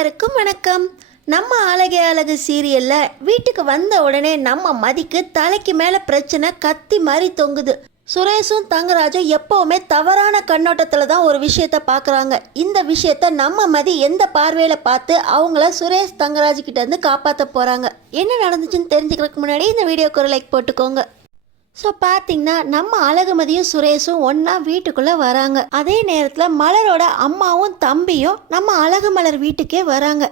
எல்லாருக்கும் வணக்கம். நம்ம அழகே அழகு சீரியல்ல வீட்டுக்கு வந்த உடனே நம்ம மதிக்கு தலைக்கு மேல பிரச்சனை கத்தி மாதிரி தொங்குது. சுரேஷும் தங்கராஜும் எப்பவுமே தவறான கண்ணோட்டத்துல தான் ஒரு விஷயத்த பாக்குறாங்க. இந்த விஷயத்த நம்ம மதி எந்த பார்வையில பார்த்து அவங்கள சுரேஷ் தங்கராஜ் கிட்ட இருந்து காப்பாற்ற போறாங்க. என்ன நடந்துச்சுன்னு தெரிஞ்சுக்கிறதுக்கு முன்னாடி இந்த வீடியோக்கு ஒரு லைக் போட்டுக்கோங்க. ஸோ பார்த்தீங்கன்னா நம்ம அழகுமதியும் சுரேஷும் ஒன்றா வீட்டுக்குள்ளே வராங்க. அதே நேரத்தில் மலரோட அம்மாவும் தம்பியும் நம்ம அழகுமலர் வீட்டுக்கே வராங்க.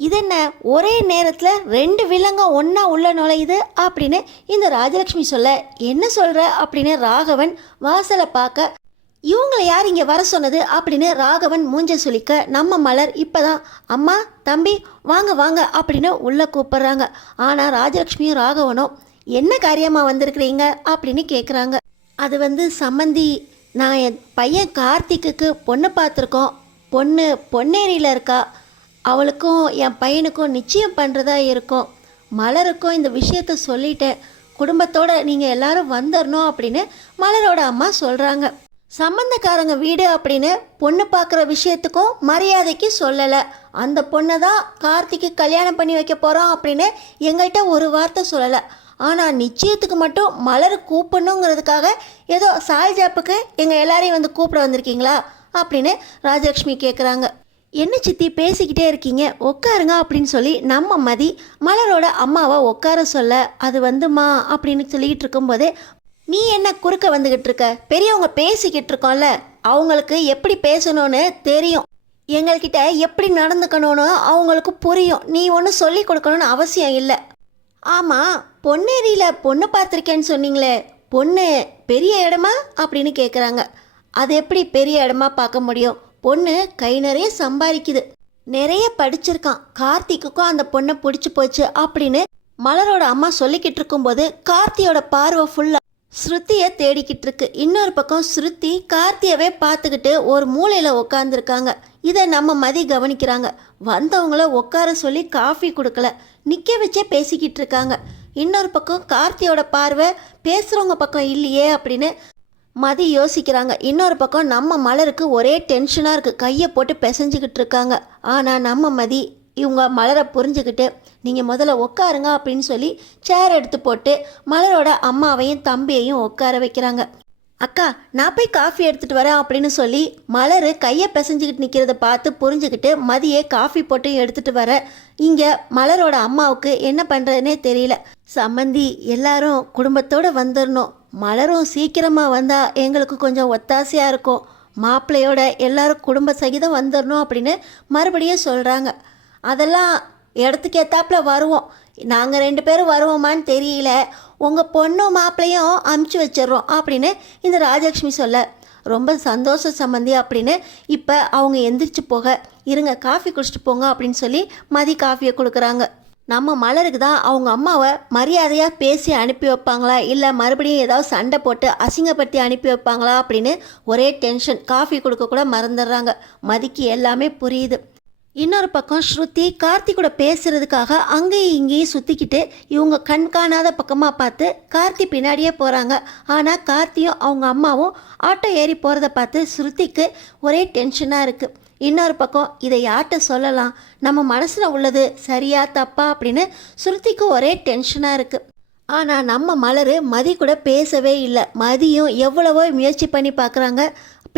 இது என்ன ஒரே நேரத்தில் ரெண்டு வில்லங்க ஒன்றா உள்ள நுழையுது அப்படின்னு இந்த ராஜலக்ஷ்மி சொல்ல, என்ன சொல்கிற அப்படின்னு ராகவன் வாசலை பார்க்க, இவங்களை யார் இங்கே வர சொன்னது அப்படின்னு ராகவன் மூஞ்ச சுளிக்க, நம்ம மலர் இப்போதான் அம்மா தம்பி வாங்க வாங்க அப்படின்னு உள்ளே கூப்பிட்றாங்க. ஆனால் ராஜலக்ஷ்மியும் ராகவனும் என்ன காரியமாக வந்திருக்கிறீங்க அப்படின்னு கேட்குறாங்க. அது சம்மந்தி, நான் என் பையன் கார்த்திக்குக்கு பொண்ணு பார்த்துருக்கோம். பொண்ணு பொன்னேரியில் இருக்கா. அவளுக்கும் என் பையனுக்கும் நிச்சயம் பண்ணுறதா இருக்கும். மலருக்கும் இந்த விஷயத்த சொல்லிட்டேன். குடும்பத்தோடு நீங்கள் எல்லாரும் வந்துடணும் அப்படின்னு மலரோட அம்மா சொல்கிறாங்க. சம்பந்தக்காரங்க வீடு அப்படின்னு பொண்ணு பார்க்குற விஷயத்துக்கும் மரியாதைக்கு சொல்லலை. அந்த பொண்ணை தான் கார்த்திக்கு கல்யாணம் பண்ணி வைக்க போகிறோம் அப்படின்னு எங்கள்கிட்ட ஒரு வார்த்தை சொல்லலை. ஆனால் நிச்சயத்துக்கு மட்டும் மலர் கூப்பிடணுங்கிறதுக்காக ஏதோ சால் ஜாப்புக்கு எங்கள் எல்லாரையும் கூப்பிட வந்திருக்கீங்களா அப்படின்னு ராஜலக்ஷ்மி கேட்குறாங்க. என்ன சித்தி பேசிக்கிட்டே இருக்கீங்க, உட்காருங்க அப்படின்னு சொல்லி நம்ம மதி மலரோட அம்மாவை உட்கார சொல்ல, அது வந்துமா அப்படின்னு சொல்லிக்கிட்டு இருக்கும்போதே, நீ என்ன குறுக்க வந்துக்கிட்டு இருக்க, பெரியவங்க பேசிக்கிட்டு இருக்கோம்ல, அவங்களுக்கு எப்படி பேசணும்னு தெரியும், எங்கள்கிட்ட எப்படி நடந்துக்கணும்னு அவங்களுக்கு புரியும், நீ ஒன்றும் சொல்லி கொடுக்கணும்னு அவசியம் இல்லை. ஆமாம், பொன்னேரியில் பொண்ணு பார்த்துருக்கேன்னு சொன்னீங்களே, பொண்ணு பெரிய இடமா அப்படின்னு கேட்குறாங்க. அது எப்படி பெரிய இடமா பார்க்க முடியும், பொண்ணு கை நிறைய சம்பாதிக்குது, நிறைய படிச்சிருக்கான், கார்த்திக்குக்கும் அந்த பொண்ணை பிடிச்சி போச்சு அப்படின்னு மலரோட அம்மா சொல்லிக்கிட்டு இருக்கும்போது கார்த்தியோட பார்வை ஃபுல்லாக ஸ்ருதியை தேடிக்கிட்டு இருக்கு. இன்னொரு பக்கம் ஸ்ருதி கார்த்தியவே பார்த்துக்கிட்டு ஒரு மூலையில் உட்காந்துருக்காங்க. இதை நம்ம மதி கவனிக்கிறாங்க. வந்தவங்கள உட்கார சொல்லி காஃபி கொடுக்கல, நிற்க வச்சே பேசிக்கிட்டு இருக்காங்க. இன்னொரு பக்கம் கார்த்தியோட பார்வை பேசுகிறவங்க பக்கம் இல்லையே அப்படின்னு மதி யோசிக்கிறாங்க. இன்னொரு பக்கம் நம்ம மலருக்கு ஒரே டென்ஷனாக இருக்குது, கையை போட்டு பிசைஞ்சிக்கிட்டு இருக்காங்க. ஆனால் நம்ம மதி இவங்க மலரை புரிஞ்சுக்கிட்டு, நீங்கள் முதல்ல உட்காருங்க அப்படின்னு சொல்லி சேர் எடுத்து போட்டு மலரோட அம்மாவையும் தம்பியையும் உட்கார வைக்கிறாங்க. அக்கா, நான் போய் காஃபி எடுத்துகிட்டு வரேன் அப்படின்னு சொல்லி மலர் கையை பிசைஞ்சிக்கிட்டு நிற்கிறத பார்த்து புரிஞ்சுக்கிட்டு மதியே காஃபி போட்டு எடுத்துகிட்டு வர, இங்கே மலரோட அம்மாவுக்கு என்ன பண்ணுறதுனே தெரியல. சம்மந்தி எல்லாரும் குடும்பத்தோடு வந்துடணும், மலரும் சீக்கிரமாக வந்தால் எங்களுக்கு கொஞ்சம் ஒத்தாசையாக இருக்கும், மாப்பிள்ளையோட எல்லாரும் குடும்ப சகிதம் வந்துடணும் அப்படின்னு மறுபடியும் சொல்கிறாங்க. அதெல்லாம் இடத்துக்கு ஏத்தாப்புல வருவோம், நாங்கள் 2 பேரும் வருவோமான்னு தெரியல, உங்கள் பொண்ணும் மாப்பிள்ளையும் அமுச்சு வச்சிட்றோம் அப்படின்னு இந்த ராஜலக்ஷ்மி சொல்ல, ரொம்ப சந்தோஷம் சம்மந்தி அப்படின்னு இப்போ அவங்க எந்திரிச்சு போக, இருங்க காஃபி குடிச்சிட்டு போங்க அப்படின்னு சொல்லி மதி காஃபியை கொடுக்குறாங்க. நம்ம மலருக்கு தான் அவங்க அம்மாவை மரியாதையாக பேசி அனுப்பி வைப்பாங்களா இல்லை மறுபடியும் ஏதாவது சண்டை போட்டு அசிங்கப்படுத்தி அனுப்பி வைப்பாங்களா அப்படின்னு ஒரே டென்ஷன். காஃபி கொடுக்க கூட மறந்துடுறாங்க. மதிக்கு எல்லாமே புரியுது. இன்னொரு பக்கம் ஸ்ருதி கார்த்தி கூட பேசுறதுக்காக அங்கேயும் இங்கேயும் சுற்றிக்கிட்டு இவங்க கண் காணாத பக்கமாக பார்த்து கார்த்தி பின்னாடியே போகிறாங்க. ஆனால் கார்த்தியும் அவங்க அம்மாவும் ஆட்டோ ஏறி போகிறத பார்த்து ஸ்ருதிக்கு ஒரே டென்ஷனாக இருக்குது. இன்னொரு பக்கம் இதை யார்கிட்ட சொல்லலாம், நம்ம மனசில் உள்ளது சரியா தப்பா அப்படின்னு ஸ்ருதிக்கு ஒரே டென்ஷனாக இருக்குது. ஆனால் நம்ம மலர் மதி கூட பேசவே இல்லை. மதியும் எவ்வளவோ முயற்சி பண்ணி பார்க்குறாங்க.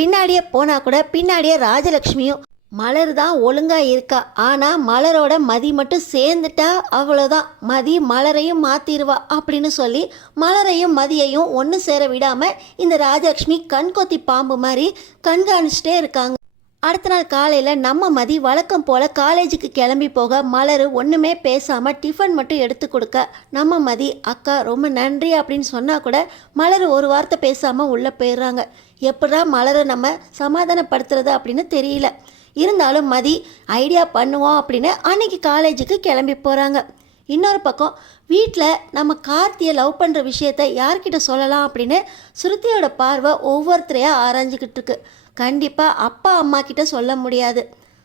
பின்னாடியே போனால் கூட பின்னாடியே ராஜலக்ஷ்மியும் மலர் தான் ஒழுங்காக இருக்கா. ஆனால் மலரோட மதி மட்டும் சேர்ந்துட்டா அவ்வளோதான், மதி மலரையும் மாற்றிடுவா அப்படின்னு சொல்லி மலரையும் மதியையும் ஒன்று சேர விடாமல் இந்த ராஜலக்ஷ்மி கண்கொத்தி பாம்பு மாதிரி கண்காணிச்சிட்டே இருக்காங்க. அடுத்த நாள் காலையில் நம்ம மதி வழக்கம் போல் காலேஜுக்கு கிளம்பி போக, மலர் ஒன்றுமே பேசாமல் டிஃபன் மட்டும் எடுத்து கொடுக்க, நம்ம மதி அக்கா ரொம்ப நன்றி அப்படின்னு சொன்னால் கூட மலர் ஒரு வார்த்தை பேசாமல் உள்ளே போயிடுறாங்க. எப்படா மலரை நம்ம சமாதானப்படுத்துறது அப்படின்னு தெரியல. இருந்தாலும் மதி ஐடியா பண்ணுவோம் அப்படின்னு அன்னைக்கு காலேஜுக்கு கிளம்பி போகிறாங்க. இன்னொரு பக்கம் வீட்டில் நம்ம கார்த்தியை லவ் பண்ணுற விஷயத்த யார்கிட்ட சொல்லலாம் அப்படின்னு ஸ்ருதியோட பார்வை ஒவ்வொருத்தரையாக ஆராய்ஞ்சிக்கிட்டு இருக்கு. கண்டிப்பாக அப்பா அம்மா கிட்ட சொல்ல முடியாது,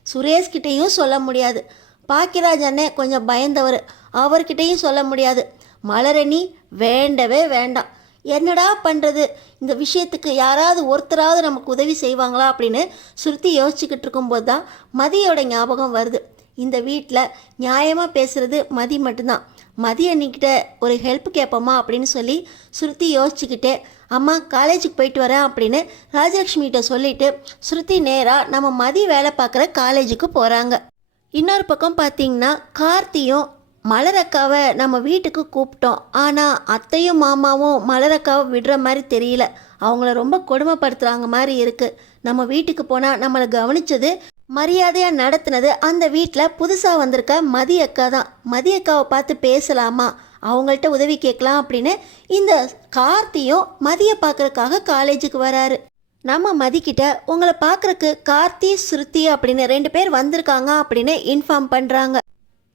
சுரேஷ்கிட்டையும் சொல்ல முடியாது, பாக்கியராஜ் அண்ணன் கொஞ்சம் பயந்தவர், அவர்கிட்டையும் சொல்ல முடியாது, மலரணி வேண்டவே வேண்டாம், என்னடா பண்ணுறது, இந்த விஷயத்துக்கு யாராவது ஒருத்தராவது நமக்கு உதவி செய்வாங்களா அப்படின்னு ஸ்ருதி யோசிச்சுக்கிட்டு இருக்கும்போது தான் மதியோட ஞாபகம் வருது. இந்த வீட்டில் நியாயமாக பேசுகிறது மதி மட்டும்தான். மதி அன்னிக்கிட்ட ஒரு ஹெல்ப் கேட்போமா அப்படின்னு சொல்லி ஸ்ருதி யோசிச்சுக்கிட்டே அம்மா காலேஜுக்கு போயிட்டு வரேன் அப்படின்னு ராஜலக்ஷ்மிகிட்ட சொல்லிவிட்டு ஸ்ருதி நேராக நம்ம மதி வேலை பார்க்குற காலேஜுக்கு போகிறாங்க. இன்னொரு பக்கம் பார்த்தீங்கன்னா கார்த்தியும் மலரக்காவை நம்ம வீட்டுக்கு கூப்பிட்டோம். ஆனால் அத்தையும் மாமாவும் மலரக்காவை விடுற மாதிரி தெரியல. அவங்கள ரொம்ப கொடுமைப்படுத்துகிறாங்க மாதிரி இருக்குது. நம்ம வீட்டுக்கு போனால் நம்மளை கவனித்தது மரியாதையாக நடத்துனது அந்த வீட்டில் புதுசாக வந்திருக்க மதியக்கா தான். மதியக்காவை பார்த்து பேசலாமா, அவங்கள்ட்ட உதவி கேட்கலாம் அப்படின்னு இந்த கார்த்தியும் மதியை பார்க்குறக்காக காலேஜுக்கு வராரு. நம்ம மதிக்கிட்ட உங்களை பார்க்குறக்கு கார்த்தி ஸ்ருதி அப்படின்னு 2 பேர் வந்திருக்காங்க அப்படின்னு இன்ஃபார்ம் பண்ணுறாங்க.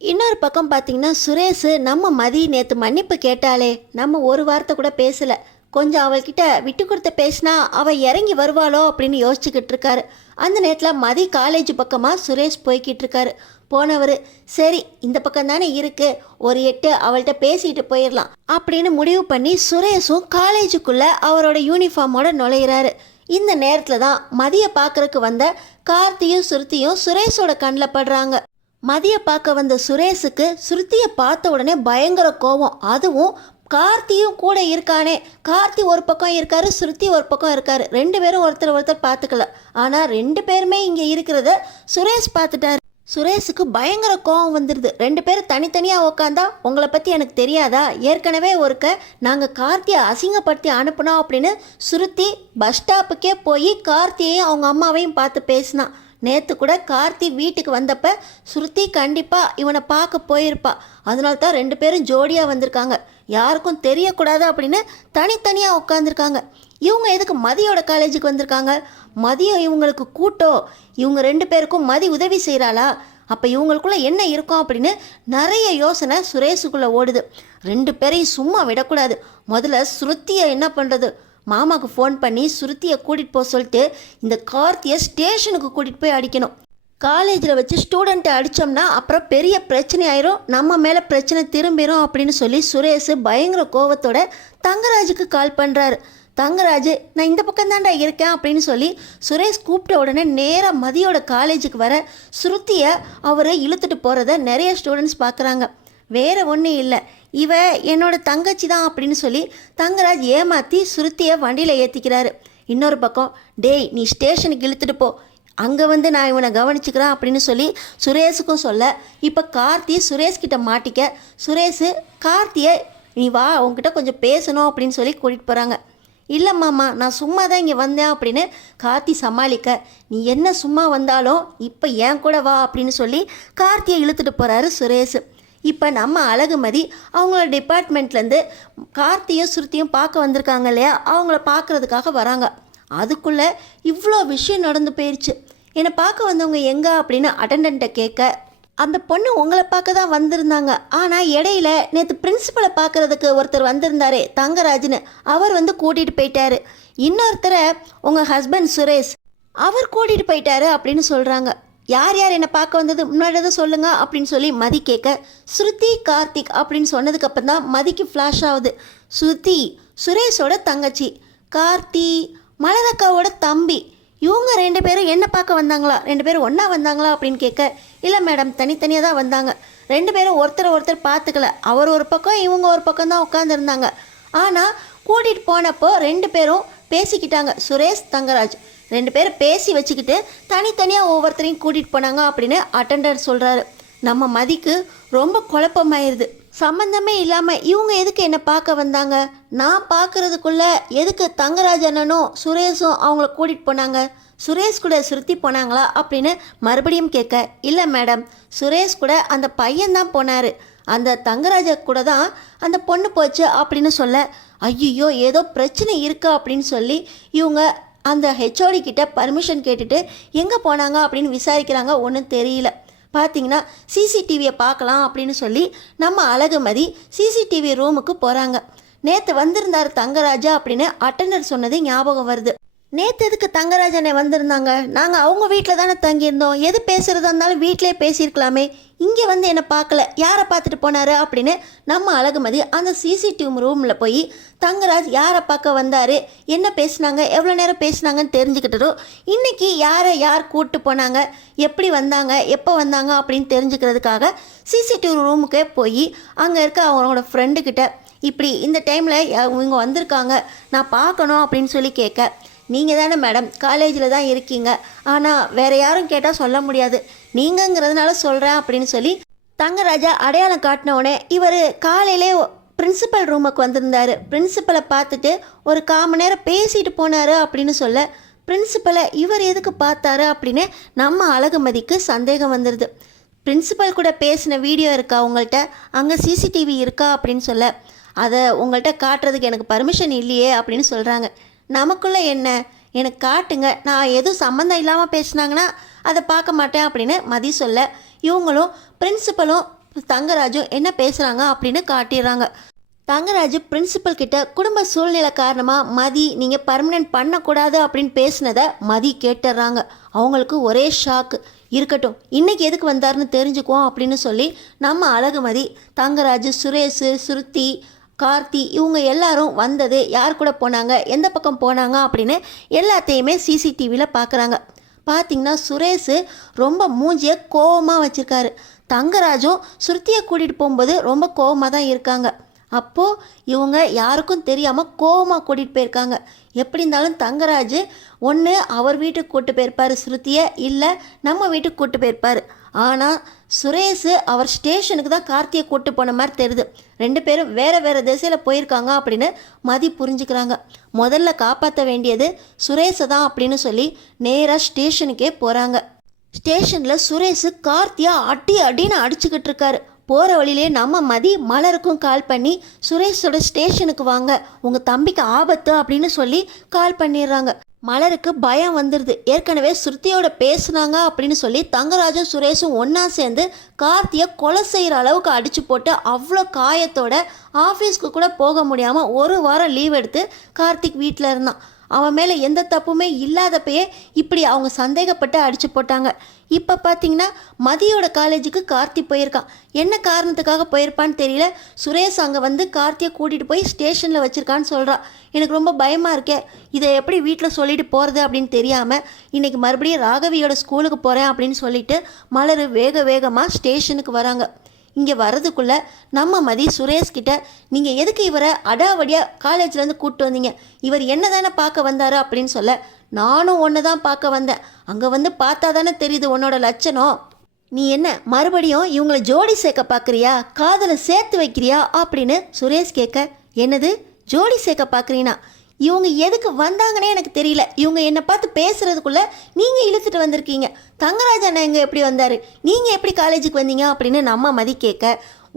இன்னொரு பக்கம் பார்த்தீங்கன்னா சுரேஷ் நம்ம மதி நேற்று மன்னிப்பு கேட்டாலே நம்ம ஒரு வார்த்தை கூட பேசலை. கொஞ்சம் அவள்கிட்ட விட்டு கொடுத்து பேசினா அவள் இறங்கி வருவாளோ அப்படின்னு யோசிச்சுக்கிட்டு இருக்காரு. அந்த நேரத்தில் மதி காலேஜ் பக்கமாக சுரேஷ் போய்கிட்டு இருக்காரு. போனவர் சரி இந்த பக்கம் தானே இருக்குது, ஒரு 8 அவள்கிட்ட பேசிட்டு போயிடலாம் அப்படின்னு முடிவு பண்ணி சுரேஷும் காலேஜுக்குள்ளே அவரோட யூனிஃபார்மோட நுழையிறாரு. இந்த நேரத்தில் தான் மதியை பார்க்குறக்கு வந்த கார்த்தியும் ஸ்ருதியும் சுரேஷோட கண்ணில் படுறாங்க. மதியை பார்க்க வந்த சுரேஷுக்கு ஸ்ருதியை பார்த்த உடனே பயங்கர கோபம். அதுவும் கார்த்தியும் கூட இருக்கானே. கார்த்தி ஒரு பக்கம் இருக்காரு, ஸ்ருதி ஒரு பக்கம் இருக்காரு. 2 பேரும் ஒருத்தர் பார்த்துக்கல. ஆனால் 2 பேருமே இங்கே இருக்கிறத சுரேஷ் பார்த்துட்டாரு. சுரேஷுக்கு பயங்கர கோபம் வந்துடுது. 2 பேரும் தனித்தனியாக உக்காந்தா உங்களை பற்றி எனக்கு தெரியாதா, ஏற்கனவே ஒருக்க நாங்கள் கார்த்தியை அசிங்கப்படுத்தி அனுப்பினோம் அப்படின்னு ஸ்ருதி பஸ் ஸ்டாப்புக்கே போய் கார்த்தியையும் அவங்க அம்மாவையும் பார்த்து பேசினான். நேற்று கூட கார்த்தி வீட்டுக்கு வந்தப்போ ஸ்ருதி கண்டிப்பாக இவனை பார்க்க போயிருப்பா. அதனால தான் 2 பேரும் ஜோடியாக வந்திருக்காங்க. யாருக்கும் தெரியக்கூடாது அப்படின்னு தனித்தனியாக உட்காந்துருக்காங்க. இவங்க எதுக்கு மதியோட காலேஜுக்கு வந்திருக்காங்க? மதியம் இவங்களுக்கு கூட்டம். இவங்க 2 பேருக்கும் மதி உதவி செய்கிறாளா? அப்போ இவங்களுக்குள்ளே என்ன இருக்கும் அப்படின்னு நிறைய யோசனை சுரேஷுக்குள்ளே ஓடுது. 2 பேரையும் சும்மா விடக்கூடாது. முதல்ல ஸ்ருதியை என்ன பண்ணுறது, மாமாவுக்கு ஃபோன் பண்ணி ஸ்ருதியை கூட்டிகிட்டு போக சொல்லிட்டு இந்த கார்த்தியை ஸ்டேஷனுக்கு கூட்டிகிட்டு போய் அடிக்கணும். காலேஜில் வச்சு ஸ்டூடெண்ட்டை அடித்தோம்னா அப்புறம் பெரிய பிரச்சனை ஆயிரும், நம்ம மேலே பிரச்சனை திரும்பிடும் அப்படின்னு சொல்லி சுரேஷ் பயங்கர கோவத்தோட தங்கராஜுக்கு கால் பண்ணுறாரு. தங்கராஜ் நான் இந்த பக்கம் தாண்டா இருக்கேன் அப்படின்னு சொல்லி சுரேஷ் கூப்பிட்ட உடனே நேராக மதியோட காலேஜுக்கு வர ஸ்ருதியை அவரை இழுத்துட்டு போகிறத நிறைய ஸ்டூடெண்ட்ஸ் பார்க்குறாங்க. வேறு ஒன்றும் இல்லை, இவ என்னோட தங்கச்சி தான் அப்படின்னு சொல்லி தங்கராஜ் ஏமாற்றி ஸ்ருதியை வண்டியில் ஏற்றிக்கிறாரு. இன்னொரு பக்கம் டேய் நீ ஸ்டேஷனுக்கு இழுத்துட்டு போ, அங்கே வந்து நான் இவனை கவனிச்சுக்கிறேன் அப்படின்னு சொல்லி சுரேஷுக்கும் சொல்ல இப்போ கார்த்தி சுரேஷ்கிட்ட மாட்டிக்க சுரேஷ் கார்த்தியை நீ வா உங்ககிட்ட கொஞ்சம் பேசணும் அப்படின்னு சொல்லி கூட்டிகிட்டு போகிறாங்க. இல்லை மாமா நான் சும்மா தான் இங்கே வந்தேன் அப்படின்னு கார்த்தி சமாளிக்க நீ என்ன சும்மா வந்தாலும் இப்போ ஏன் கூட வா அப்படின்னு சொல்லி கார்த்தியை இழுத்துட்டு போகிறாரு சுரேஷ். இப்போ நம்ம அழகுமதி அவங்களோட டிபார்ட்மெண்ட்லேருந்து கார்த்தியும் ஸ்ருதியும் பார்க்க வந்திருக்காங்க இல்லையா, அவங்கள பார்க்குறதுக்காக வராங்க. அதுக்குள்ளே இவ்வளோ விஷயம் நடந்து போயிடுச்சு. என்னை பார்க்க வந்தவங்க எங்கே அப்படின்னு அட்டெண்டண்ட்டை கேட்க அந்த பொண்ணு உங்களை பார்க்க தான் வந்திருந்தாங்க, ஆனால் இடையில நேற்று பிரின்சிபலை பார்க்குறதுக்கு ஒருத்தர் வந்திருந்தாரே தங்கராஜ்னு, அவர் வந்து கூட்டிகிட்டு போயிட்டாரு. இன்னொருத்தரை உங்கள் ஹஸ்பண்ட் சுரேஷ் அவர் கூட்டிகிட்டு போயிட்டாரு அப்படின்னு சொல்கிறாங்க. யார் யார் என்னை பார்க்க வந்தது முன்னாடி சொல்லுங்க அப்படின்னு சொல்லி மதி கேட்க ஸ்ருதி கார்த்திக் அப்படின்னு சொன்னதுக்கப்புறம் தான் மதிக்கு ஃப்ளாஷ் ஆகுது. ஸ்ருதி சுரேஷோட தங்கச்சி, கார்த்தி மலரக்காவோட தம்பி. இவங்க 2 பேரும் என்ன பார்க்க வந்தாங்களா, 2 பேரும் ஒன்றா வந்தாங்களா அப்படின்னு கேட்க இல்லை மேடம் தனித்தனியாக தான் வந்தாங்க. 2 பேரும் ஒருத்தர் பார்த்துக்கல. அவர் ஒரு பக்கம் இவங்க ஒரு பக்கம் தான் உட்காந்துருந்தாங்க. ஆனால் கூட்டிகிட்டு போனப்போ 2 பேரும் பேசிக்கிட்டாங்க. சுரேஷ் தங்கராஜ் 2 பேரும் பேசி வச்சுக்கிட்டு தனித்தனியாக ஒவ்வொருத்தரையும் கூட்டிகிட்டு போனாங்க அப்படின்னு அட்டெண்டர் சொல்கிறாரு. நம்ம மதிக்கு ரொம்ப குழப்பமாயிருது. சம்மந்தமே இல்லாமல் இவங்க எதுக்கு என்னை பார்க்க வந்தாங்க, நான் பார்க்குறதுக்குள்ளே எதுக்கு தங்கராஜ் அண்ணனும் சுரேஷும் அவங்கள கூட்டிகிட்டு போனாங்க, சுரேஷ் கூட ஸ்ருதி போனாங்களா அப்படின்னு மறுபடியும் கேட்க இல்லை மேடம் சுரேஷ் கூட அந்த பையன்தான் போனார், அந்த தங்கராஜ கூட தான் அந்த பொண்ணு போச்சு அப்படின்னு சொல்ல ஐயோ ஏதோ பிரச்சனை இருக்கா அப்படின்னு சொல்லி இவங்க அந்த ஹெச்ஓடி கிட்ட பர்மிஷன் கேட்டுட்டு எங்கே போனாங்க அப்படின்னு விசாரிக்கிறாங்க. ஒன்றும் தெரியல. பார்த்தீங்கன்னா சிசிடிவியை பார்க்கலாம் அப்படின்னு சொல்லி நம்ம அழகுமதி சிசிடிவி ரூமுக்கு போகிறாங்க. நேற்று வந்திருந்தார் தங்கராஜா அப்படின்னு அட்டெண்டர் சொன்னது ஞாபகம் வருது. நேற்று எதுக்கு தங்கராஜ் அண்ணே வந்திருந்தாங்க? நாங்கள் அவங்க வீட்டில் தானே தங்கியிருந்தோம். எது பேசுகிறதா இருந்தாலும் வீட்டிலே பேசியிருக்கலாமே. இங்கே வந்து என்னை பார்க்கல, யாரை பார்த்துட்டு போனார் அப்படின்னு நம்ம அழகுமதி அந்த சிசிடிவி ரூமில் போய் தங்கராஜ் யாரை பார்க்க வந்தார், என்ன பேசுனாங்க, எவ்வளோ நேரம் பேசுனாங்கன்னு தெரிஞ்சுக்கிட்டதும் இன்றைக்கி யார் கூப்பிட்டு போனாங்க, எப்படி வந்தாங்க, எப்போ வந்தாங்க அப்படின்னு தெரிஞ்சுக்கிறதுக்காக சிசிடிவி ரூமுக்கே போய் அங்கே இருக்க அவங்களோட ஃப்ரெண்டுக்கிட்ட இப்படி இந்த டைமில் இவங்க வந்திருக்காங்க, நான் பார்க்கணும் அப்படின்னு சொல்லி கேட்க, நீங்கள் தானே மேடம் காலேஜில் தான் இருக்கீங்க, ஆனால் வேறு யாரும் கேட்டால் சொல்ல முடியாது, நீங்கங்கிறதுனால சொல்கிறேன் அப்படின்னு சொல்லி தங்கராஜா அடையாளம் காட்டினவுடனே இவர் காலையிலே பிரின்சிபல் ரூமுக்கு வந்திருந்தார். பிரின்சிபலை பார்த்துட்டு ஒரு 1/4 மணி நேரம் பேசிட்டு போனார் அப்படின்னு சொல்ல, பிரின்சிபலை இவர் எதுக்கு பார்த்தாரு அப்படின்னு நம்ம அழகுமதிக்கு சந்தேகம் வந்துடுது. பிரின்சிபல் கூட பேசின வீடியோ இருக்கா உங்கள்கிட்ட, அங்கே சிசிடிவி இருக்கா அப்படின்னு சொல்ல, அதை உங்கள்கிட்ட காட்டுறதுக்கு எனக்கு பர்மிஷன் இல்லையே அப்படின்னு சொல்கிறாங்க. நமக்குள்ளே என்ன, எனக்கு காட்டுங்க, நான் எதுவும் சம்மந்தம் இல்லாமல் பேசினாங்கன்னா அதை பார்க்க மாட்டேன் அப்படின்னு மதி சொல்ல, இவங்களும் பிரின்சிபலும் தங்கராஜும் என்ன பேசுகிறாங்க அப்படின்னு காட்டிடுறாங்க. தங்கராஜ் பிரின்சிபல் கிட்ட குடும்ப சூழ்நிலை காரணமாக மதி நீங்கள் பர்மனெண்ட் பண்ணக்கூடாது அப்படின்னு பேசினதை மதி கேட்டுடுறாங்க. அவங்களுக்கு ஒரே ஷாக்கு. இருக்கட்டும், இன்றைக்கி எதுக்கு வந்தாருன்னு தெரிஞ்சுக்குவோம் அப்படின்னு சொல்லி நம்ம அழகுமதி தங்கராஜ், சுரேஷ், ஸ்ருதி, கார்த்தி இவங்க எல்லாரும் வந்தது, யார் கூட போனாங்க, எந்த பக்கம் போனாங்க அப்படின்னு எல்லாத்தையுமே சிசிடிவியில் பார்க்குறாங்க. பார்த்திங்கன்னா சுரேஷ் ரொம்ப மூஞ்சியை கோவமாக வச்சுருக்காரு. தங்கராஜும் ஸ்ருதியை கூட்டிகிட்டு போகும்போது ரொம்ப கோவமாக தான் இருக்காங்க. அப்போது இவங்க யாருக்கும் தெரியாமல் கோவமாக கூட்டிகிட்டு போயிருக்காங்க. எப்படி இருந்தாலும் தங்கராஜ் ஒன்று அவர் வீட்டுக்கு கூப்பிட்டு போயிருப்பார் ஸ்ருதியை, இல்லை நம்ம வீட்டுக்கு கூப்பிட்டு போயிருப்பார். ஆனால் சுரேஷ் அவர் ஸ்டேஷனுக்கு தான் கார்த்தியை கூப்பிட்டு போன மாதிரி தெரியுது. 2 பேரும் வேறு திசையில் போயிருக்காங்க அப்படின்னு மதி புரிஞ்சுக்கிறாங்க. முதல்ல காப்பாற்ற வேண்டியது சுரேஷை தான் அப்படின்னு சொல்லி நேராக ஸ்டேஷனுக்கே போகிறாங்க. ஸ்டேஷனில் சுரேஷ் கார்த்தியை அடின்னு அடிச்சுக்கிட்டு இருக்காரு. போகிற வழியிலே நம்ம மதி மலருக்கும் கால் பண்ணி சுரேஷோட ஸ்டேஷனுக்கு வாங்க, உங்கள் தம்பிக்கு ஆபத்து அப்படின்னு சொல்லி கால் பண்ணிடுறாங்க. மலருக்கு பயம் வந்துடுது. ஏற்கனவே ஸ்ருதியோட பேசுனாங்க அப்படின்னு சொல்லி தங்கராஜும் சுரேஷும் ஒன்றா சேர்ந்து கார்த்தியை கொலை செய்கிற அளவுக்கு அடித்து போட்டு அவ்வளோ காயத்தோட ஆஃபீஸ்க்கு கூட போக முடியாமல் 1 வாரம் லீவ் எடுத்து கார்த்திக் வீட்டில் இருந்தான். அவன் மேலே எந்த தப்புமே இல்லாதப்பயே இப்படி அவங்க சந்தேகப்பட்டு அடித்து போட்டாங்க. இப்போ பார்த்தீங்கன்னா மதியோட காலேஜுக்கு கார்த்தி போயிருக்கான். என்ன காரணத்துக்காக போயிருப்பான்னு தெரியல. சுரேஷ் அங்கே வந்து கார்த்தியை கூட்டிகிட்டு போய் ஸ்டேஷனில் வச்சுருக்கான்னு சொல்கிறான். எனக்கு ரொம்ப பயமாக இருக்கே, இதை எப்படி வீட்டில் சொல்லிட்டு போகிறது அப்படின்னு தெரியாமல் இன்றைக்கி மறுபடியும் ராகவியோட ஸ்கூலுக்கு போகிறேன் அப்படின்னு சொல்லிட்டு மலர் வேகமாக ஸ்டேஷனுக்கு வராங்க. இங்கே வர்றதுக்குள்ளே நம்ம மதி சுரேஷ்கிட்ட, நீங்கள் எதுக்கு இவரை அடாவடியாக காலேஜ்லேருந்து கூப்பிட்டு வந்தீங்க, இவர் என்ன தானே பார்க்க வந்தார் அப்படின்னு சொல்ல, நானும் ஒன்று தான் பார்க்க வந்தேன், அங்கே வந்து பார்த்தா தானே தெரியுது உன்னோட லட்சணம், நீ என்ன மறுபடியும் இவங்களை ஜோடி சேர்க்க பார்க்குறியா, காதலை சேர்த்து வைக்கிறியா அப்படின்னு சுரேஷ் கேட்க, என்னது ஜோடி சேர்க்க பார்க்குறீனா, இவங்க எதுக்கு வந்தாங்கன்னே எனக்கு தெரியல, இவங்க என்னை பார்த்து பேசுகிறதுக்குள்ளே நீங்கள் இழுத்துட்டு வந்திருக்கீங்க, தங்கராஜ் அண்ணா எங்கே எப்படி வந்தார், நீங்கள் எப்படி காலேஜுக்கு வந்தீங்க அப்படின்னு நம்ம மதி கேட்க,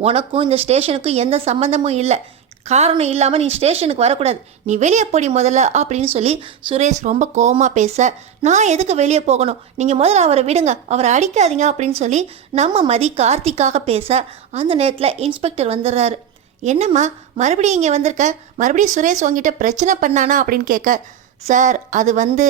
உனக்கும் இந்த ஸ்டேஷனுக்கும் எந்த சம்மந்தமும் இல்லை, காரணம் இல்லாமல் நீ ஸ்டேஷனுக்கு வரக்கூடாது, நீ வெளியே போடி முதல்ல அப்படின்னு சொல்லி சுரேஷ் ரொம்ப கோவமாக பேச, நான் எதுக்கு வெளியே போகணும், நீங்கள் முதல்ல அவரை விடுங்க, அவரை அடிக்காதீங்க அப்படின்னு சொல்லி நம்ம மதி கார்த்திக்காக பேச, அந்த நேரத்தில் இன்ஸ்பெக்டர் வந்துடுறாரு. என்னம்மா மறுபடியும் இங்கே வந்திருக்க, மறுபடியும் சுரேஷ் உங்ககிட்ட பிரச்சனை பண்ணானா அப்படின்னு கேட்க, சார் அது வந்து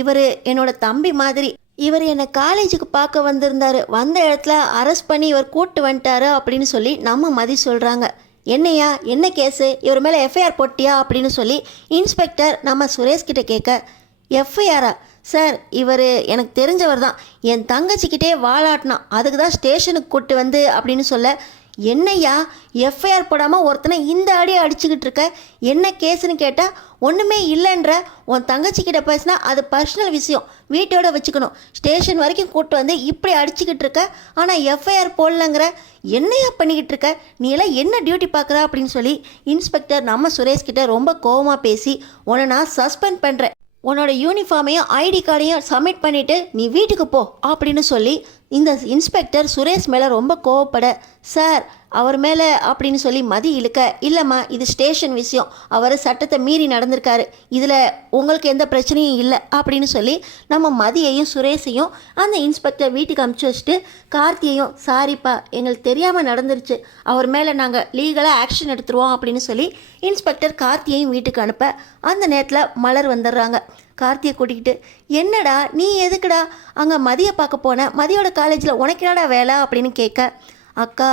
இவர் என்னோட தம்பி மாதிரி, இவர் என்னை காலேஜுக்கு பார்க்க வந்திருந்தார், வந்த இடத்துல அரெஸ்ட் பண்ணி இவர் கூப்பிட்டு வந்துட்டாரு அப்படின்னு சொல்லி நம்ம மதி சொல்கிறாங்க. என்னையா என்ன கேஸு, இவர் மேலே எஃப்ஐஆர் போட்டியா அப்படின்னு சொல்லி இன்ஸ்பெக்டர் நம்ம சுரேஷ்கிட்ட கேட்க, எஃப்ஐஆரா சார், இவர் எனக்கு தெரிஞ்சவர் தான், என் தங்கச்சிக்கிட்டே வாலாட்டினான், அதுக்கு தான் ஸ்டேஷனுக்கு கூப்பிட்டு வந்து அப்படின்னு சொல்ல, என்னையா எஃப்ஐஆர் போடாமல் ஒருத்தனை இந்த அடியை அடிச்சுக்கிட்டு இருக்க, என்ன கேஸுன்னு கேட்டால் ஒன்றுமே இல்லைன்ற, உன் தங்கச்சிக்கிட்ட பேசினா அது பர்சனல் விஷயம், வீட்டோட வச்சுக்கணும், ஸ்டேஷன் வரைக்கும் கூப்பிட்டு வந்து இப்படி அடிச்சுக்கிட்டு இருக்க, ஆனால் எஃப்ஐஆர் போடலங்கிற, என்னையா பண்ணிக்கிட்டு இருக்க, நீ எல்லாம் என்ன டியூட்டி பார்க்குற அப்படின்னு சொல்லி இன்ஸ்பெக்டர் நம்ம சுரேஷ்கிட்ட ரொம்ப கோவமாக பேசி, உன்னை நான் சஸ்பெண்ட் பண்ணுறேன், உன்னோட யூனிஃபார்மையும் ஐடி கார்டையும் சப்மிட் பண்ணிவிட்டு நீ வீட்டுக்கு போ அப்படின்னு சொல்லி இந்த இன்ஸ்பெக்டர் சுரேஷ் மேலே ரொம்ப கோவப்பட, சார் அவர் மேலே அப்படின்னு சொல்லி மதி இழுக்க, இல்லைம்மா இது ஸ்டேஷன் விஷயம், அவர் சட்டத்தை மீறி நடந்திருக்காரு, இதில் உங்களுக்கு எந்த பிரச்சனையும் இல்லை அப்படின்னு சொல்லி நம்ம மதியையும் சுரேஷையும் அந்த இன்ஸ்பெக்டர் வீட்டுக்கு அனுப்பிச்சி வச்சுட்டு கார்த்தியையும், சாரிப்பா எங்களுக்கு தெரியாமல் நடந்துருச்சு, அவர் மேலே நாங்கள் லீகலாக ஆக்ஷன் எடுத்துருவோம் அப்படின்னு சொல்லி இன்ஸ்பெக்டர் கார்த்தியையும் வீட்டுக்கு அனுப்ப அந்த நேரத்தில் மலர் வந்துடுறாங்க. கார்த்தியை கூட்டிக்கிட்டு, என்னடா நீ எதுக்குடா அங்கே மதியை பார்க்க போன, மதியோட காலேஜில் உனக்கு என்னடா வேலை அப்படின்னு கேட்க, அக்கா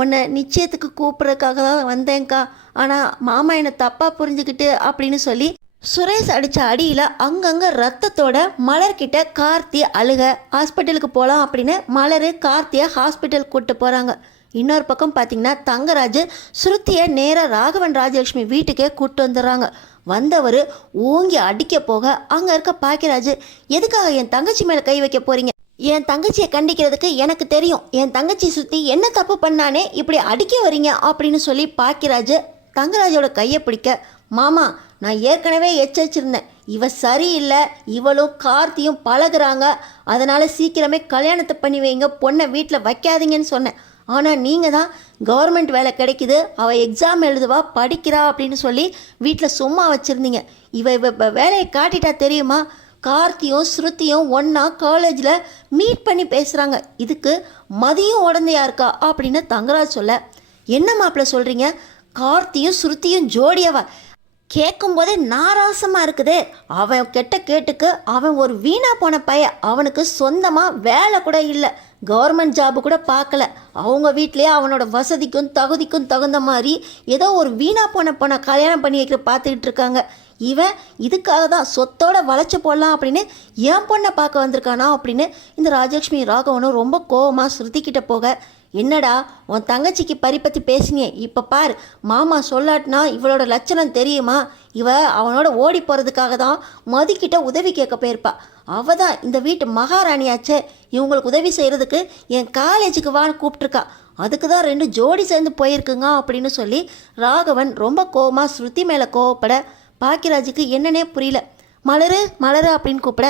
உன்னை நிச்சயத்துக்கு கூப்பிட்றதுக்காக தான் வந்தேங்க்கா, ஆனால் மாமா என்னை தப்பாக புரிஞ்சுக்கிட்டு அப்படின்னு சொல்லி சுரேஷ் அடித்த அடியில் அங்கங்கே ரத்தத்தோட மலர்கிட்ட கார்த்தி அழுக, ஹாஸ்பிட்டலுக்கு போகலாம் அப்படின்னு மலர் கார்த்தியை ஹாஸ்பிட்டல் கூப்பிட்டு போகிறாங்க. இன்னொரு பக்கம் பார்த்திங்கன்னா தங்கராஜ் ஸ்ருதியை நேராக ராகவன் ராஜலட்சுமி வீட்டுக்கே கூப்பிட்டு வந்துடுறாங்க. வந்தவர் ஓங்கி அடிக்க போக அங்கே இருக்க பாக்கியராஜ், எதுக்காக என் தங்கச்சி மேலே கை வைக்க போகிறீங்க, என் தங்கச்சியை கண்டிக்கிறதுக்கு எனக்கு தெரியும், என் தங்கச்சி சுற்றி என்ன தப்பு பண்ணானே இப்படி அடிக்க வரீங்க அப்படின்னு சொல்லி பாக்கியராஜ் தங்கராஜோட கையை பிடிக்க, மாமா நான் ஏற்கனவே எச்சரிச்சிருந்தேன், இவ சரியில்லை, இவளும் கார்த்தியும் பழகுறாங்க, அதனால் சீக்கிரமே கல்யாணத்தை பண்ணி வைங்க, பொண்ணை வீட்டில் வைக்காதீங்கன்னு சொன்னேன், ஆனால் நீங்கள் தான் கவர்மெண்ட் வேலை கிடைக்குது, அவள் எக்ஸாம் எழுதுவா படிக்கிறா அப்படின்னு சொல்லி வீட்டில் சும்மா வச்சுருந்தீங்க, இவ வேலையை காட்டிட்டா தெரியுமா, கார்த்தியும் ஸ்ருதியும் ஒன்றா காலேஜில் மீட் பண்ணி பேசுகிறாங்க, இதுக்கு மதியம் உடந்தையா இருக்கா அப்படின்னு தங்கராஜ் சொல்ல, என்ன மாப்பிள்ள சொல்கிறீங்க, கார்த்தியும் ஸ்ருதியும் ஜோடியவா, கேட்கும்போதே நாராசமாக இருக்குதே, அவன் கெட்ட கேட்டுக்கு அவன் ஒரு வீணா போன பையன், அவனுக்கு சொந்தமாக வேலை கூட இல்லை, கவர்மெண்ட் ஜாபு கூட பார்க்கல, அவங்க வீட்லேயே அவனோட வசதிக்கும் தகுதிக்கும் தகுந்த மாதிரி ஏதோ ஒரு வீணா போன பொண்ணை கல்யாணம் பண்ணி வைக்கிற பார்த்துக்கிட்டு இருக்காங்க, இவன் இதுக்காக தான் சொத்தோட வளைச்சி போடலாம் அப்படின்னு என் பொண்ணை பார்க்க வந்திருக்கானா அப்படின்னு இந்த ராஜலட்சுமி ராகவனும் ரொம்ப கோவமாக ஸ்ருதிக்கிட்ட போக, என்னடா உன் தங்கச்சிக்கு பறிப்பற்றி பேசினியே, இப்போ பார் மாமா சொல்லாட்டினா இவளோட லட்சணம் தெரியுமா, இவ அவனோட ஓடி போகிறதுக்காக தான் மதிக்கிட்ட உதவி கேட்க போயிருப்பா, அவள் தான் இந்த வீட்டு மகாராணியாச்சே, இவங்களுக்கு உதவி செய்கிறதுக்கு என் காலேஜுக்கு வான்னு கூப்பிட்ருக்கா, அதுக்கு தான் 2 ஜோடி சேர்ந்து போயிருக்குங்க அப்படின்னு சொல்லி ராகவன் ரொம்ப கோவமாக ஸ்ருதி மேலே கோவப்பட, பாக்கியராஜுக்கு என்னன்னே புரியல, மலரு அப்படின்னு கூப்பிட,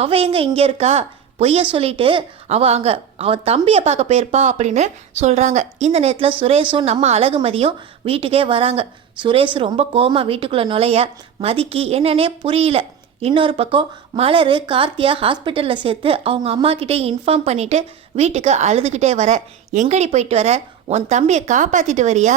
அவள் எங்கே இங்கே இருக்கா, பொய்ய சொல்லிட்டு அவன் தம்பியை பார்க்க போயிருப்பா அப்படின்னு சொல்கிறாங்க. இந்த நேரத்தில் சுரேஷும் நம்ம அழகுமதியும் வீட்டுக்கே வராங்க. சுரேஷ் ரொம்ப கோவமாக வீட்டுக்குள்ளே நுழைய மதிக்கு என்னன்னே புரியல. இன்னொரு பக்கம் மலர் கார்த்தியா ஹாஸ்பிட்டலில் சேர்த்து அவங்க அம்மாக்கிட்டே இன்ஃபார்ம் பண்ணிவிட்டு வீட்டுக்கு அழுதுகிட்டே வர, எங்கடி போயிட்டு வர, உன் தம்பியை காப்பாற்றிட்டு வரியா,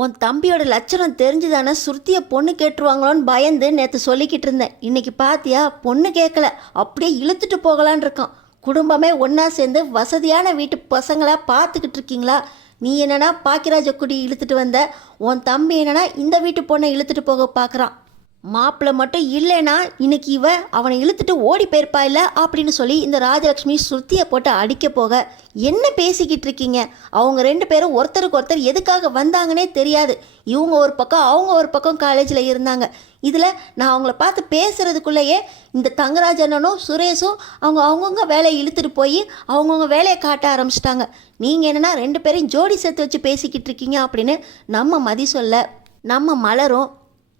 உன் தம்பியோட லட்சணம் தெரிஞ்சுதானே சுருத்தியை பொண்ணு கேட்டுருவாங்களோன்னு பயந்து நேற்று சொல்லிக்கிட்டு இருந்தேன், இன்றைக்கி பார்த்தியா பொண்ணு கேட்கல, அப்படியே இழுத்துட்டு போகலான் இருக்கான், குடும்பமே ஒன்றா சேர்ந்து வசதியான வீட்டு பசங்களாக பார்த்துக்கிட்டு இருக்கீங்களா, நீ என்னன்னா பாக்கியராஜ குடி இழுத்துட்டு வந்த, உன் தம்பி என்னன்னா இந்த வீட்டு பொண்ணை இழுத்துட்டு போக பார்க்குறான், மாப்பிள்ளை மட்டும் இல்லைன்னா இன்னைக்கு இவ அவனை இழுத்துட்டு ஓடி போயிருப்பா இல்லை அப்படின்னு சொல்லி இந்த ராஜலக்ஷ்மி ஸ்ருதியை போட்டு அடிக்க போக, என்ன பேசிக்கிட்டு இருக்கீங்க, அவங்க 2 பேரும் ஒருத்தருக்கு ஒருத்தர் எதுக்காக வந்தாங்கன்னே தெரியாது, இவங்க ஒரு பக்கம் அவங்க ஒரு பக்கம் காலேஜில் இருந்தாங்க, இதில் நான் அவங்கள பார்த்து பேசுகிறதுக்குள்ளேயே இந்த தங்கராஜ் அண்ணனும் சுரேஷும் அவங்கவுங்க வேலையை இழுத்துட்டு போய் அவங்கவுங்க வேலையை காட்ட ஆரம்பிச்சிட்டாங்க, நீங்கள் என்னென்னா 2 பேரையும் ஜோடி சேர்த்து வச்சு பேசிக்கிட்டு இருக்கீங்க அப்படின்னு நம்ம மதி சொல்ல, நம்ம மலரும்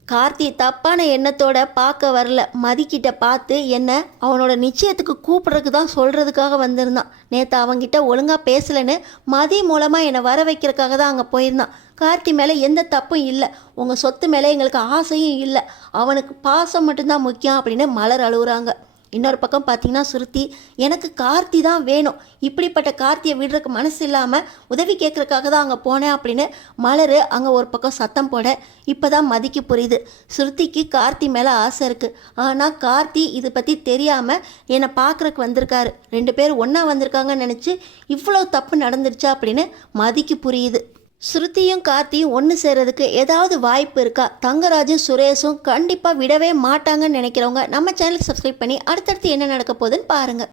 கார்த்தி தப்பான எண்ணத்தோட பார்க்க வரல, மதிக்கிட்ட பார்த்து என்ன அவனோட நிச்சயத்துக்கு கூப்பிட்றதுக்கு தான் சொல்கிறதுக்காக வந்திருந்தான், நேற்று அவங்கிட்ட ஒழுங்காக பேசலைன்னு மதி மூலமாக என்னை வர வைக்கிறதுக்காக தான் அங்கே போயிருந்தான், கார்த்தி மேலே எந்த தப்பும் இல்லை, உங்கள் சொத்து மேலே எங்களுக்கு ஆசையும் இல்லை, அவனுக்கு பாசம் மட்டும்தான் முக்கியம் அப்படின்னு மலர் அழுகுறாங்க. இன்னொரு பக்கம் பார்த்தீங்கன்னா ஸ்ருதி, எனக்கு கார்த்தி தான் வேணும், இப்படிப்பட்ட கார்த்தியை விடுறதுக்கு மனசு இல்லாமல் உதவி கேட்குறதுக்காக தான் அங்கே போனேன் அப்படின்னு மலர் அங்கே ஒரு பக்கம் சத்தம் போட, இப்போ தான் மதிக்கு புரியுது ஸ்ருதிக்கு கார்த்தி மேலே ஆசை இருக்குது, ஆனால் கார்த்தி இதை பற்றி தெரியாமல் என்னை பார்க்குறக்கு வந்திருக்காரு, 2 பேர் ஒன்றா வந்திருக்காங்கன்னு நினச்சி இவ்வளோ தப்பு நடந்துருச்சா அப்படின்னு மதிக்கு புரியுது. ஸ்ருதியும் கார்த்தியும் ஒன்று சேர்றதுக்கு ஏதாவது வாய்ப்பு இருக்கா, தங்கராஜும் சுரேஷும் கண்டிப்பாக விடவே மாட்டாங்கன்னு நினைக்கிறவங்க நம்ம சேனலுக்கு சப்ஸ்கிரைப் பண்ணி அடுத்தடுத்து என்ன நடக்க போகுதுன்னு பாருங்கள்.